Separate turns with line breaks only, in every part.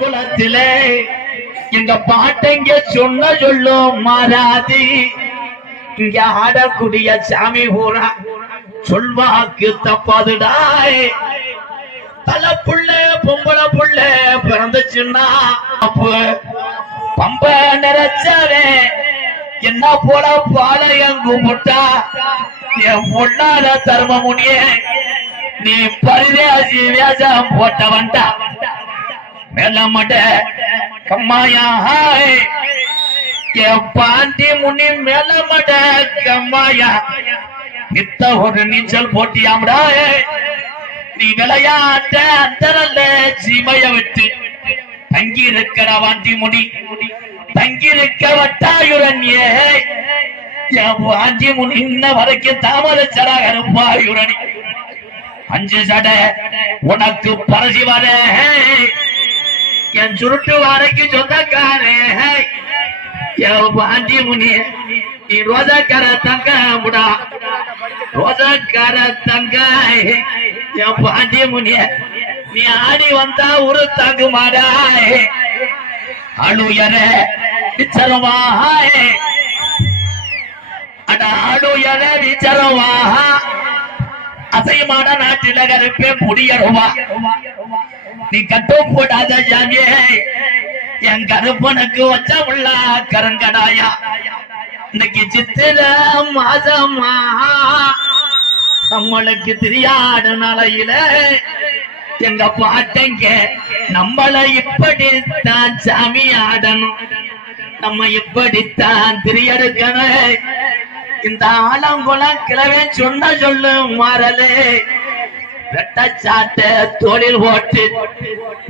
குலத்திலே. எங்க பாட்டங்க சொன்ன சொல்லும் மாறாதி. இங்க ஆடக்கூடிய சாமி பூரா சொல்வாக்கு தப்பாதுடாய் தல புள்ள பொம்பளை புள்ள பிறந்துச்சுன்னா பம்ப நிறைச்சாவே என்ன போல பாளையம் கும்பிட்டா என் பொண்ணால தர்ம முனிய நீ பரிதாசி வேஷம் போட்டவன்டா. மேலமட கம்மாயா பாண்டி முனி மேலமட கம்மாயா. நித்த ஒரு நீச்சல் போட்டியாம்டா நீ விளையாட்ட அந்தரல்ல சீமைய விட்டு. தங்கி இருக்கிற வாண்டி முனி தங்கி இருக்க வட்டாயுரண்யே என் வாண்டி முனி இன்ன வரைக்கும் தாமதச்சராக இருப்பாயுரணி அஞ்சு சடை உனக்கு பரசி வர என் சுருட்டு வாரைக்கு சொந்தக்காரே என் வாண்டி முனி நீ ரோஜாக்கார தங்க முடா. ரோஜாக்கார தங்க என் பாண்டிய முனிய நீ ஆடி வந்தா ஒரு தங்கு மாடாய் அழுயர விச்சரவாய் அட அழுயர விச்சரவா அசைமான நாட்டில கருப்பே புடியருவா. நீ கட்டோ போடாத ஜாமியே. என் கருப்பனுக்கு வச்ச உள்ள கரங்கடாயா. இன்னைக்கு சித்திர மாதமா. நம்மளுக்கு தெரியாத நாளையில. எங்க பாட்டங்க நம்மள இப்படித்தான் சாமி ஆடணும். நம்ம இப்படித்தான் திரியெடுக்கணும் இந்த ஆலங்குளம் கிழவே சொன்ன சொல்லு மாறலே. வெட்டச்சாட்ட தொழில் ஓட்டு.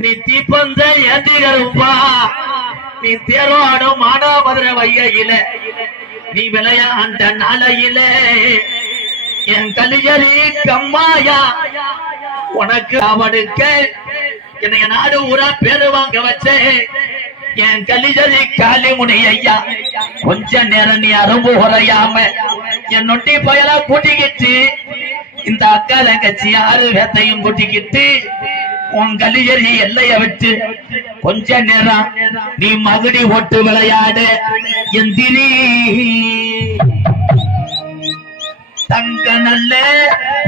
நீ தீப்பந்த ஏந்திகருப்பா நீ தேரோடும் மானாபதிர வையில நீ விளையாண்ட நாளையில. என் கலிஜரி கம்மாயா உனக்கு அவனுக்க என்னைய நாடு ஊரா பேரு வாங்க வச்சே. என் கலிஜரி காளிமுனி ஐயா கொஞ்ச நேரம் நீ அரும்பு உரையாம என் நொட்டி பயலா கூட்டிக்கிட்டு இந்த அக்கால கட்சி ஆறு வேத்தையும் கூட்டிக்கிட்டு உன் கலிஜரி எல்லைய விட்டு கொஞ்ச நேரம் நீ மகுடி ஓட்டு விளையாடு எந்திரி. தங்க நல்ல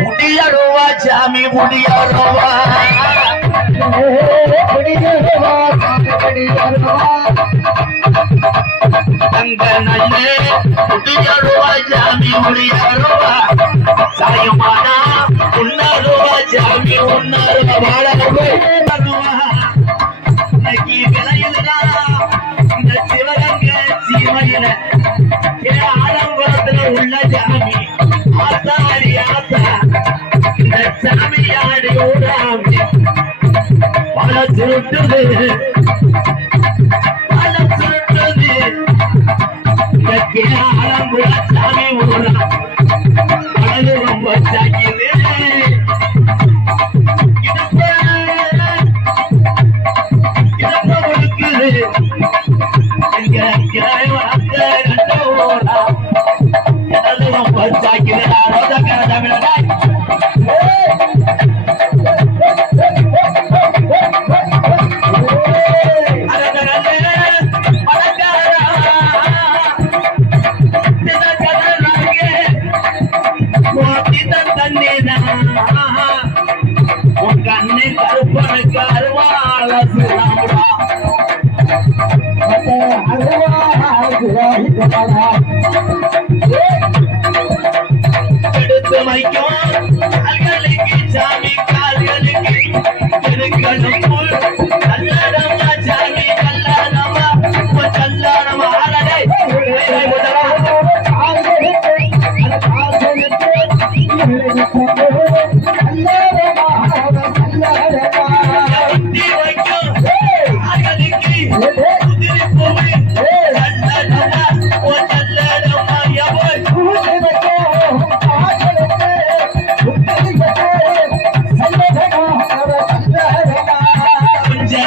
முடியருவா சாமி முடியருவா தங்க நல்ல முடியருவா முடியருவா வாழவே வருவா இன்னைக்கு விளையுதுடா இந்த சிவகங்க சீமையில ஏ உள்ள பல சுருட்டுது பல சுருட்டுது இந்த கே சாமி ஊரா பழகு ரொம்ப சாக்கிது இடுப்பு இடுப்பு ஒடுக்குது trabalhar.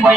voy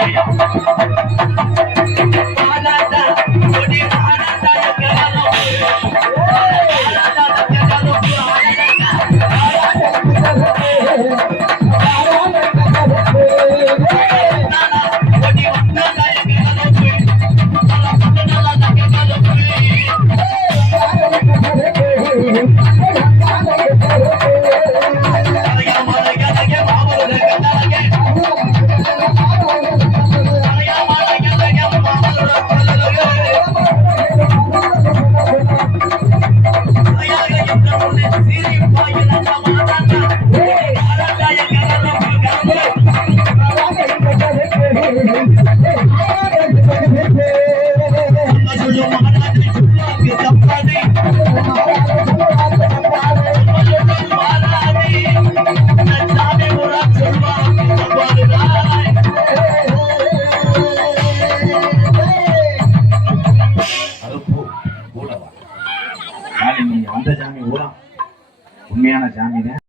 சாமி ஊரா உண்மையான சாமி தான்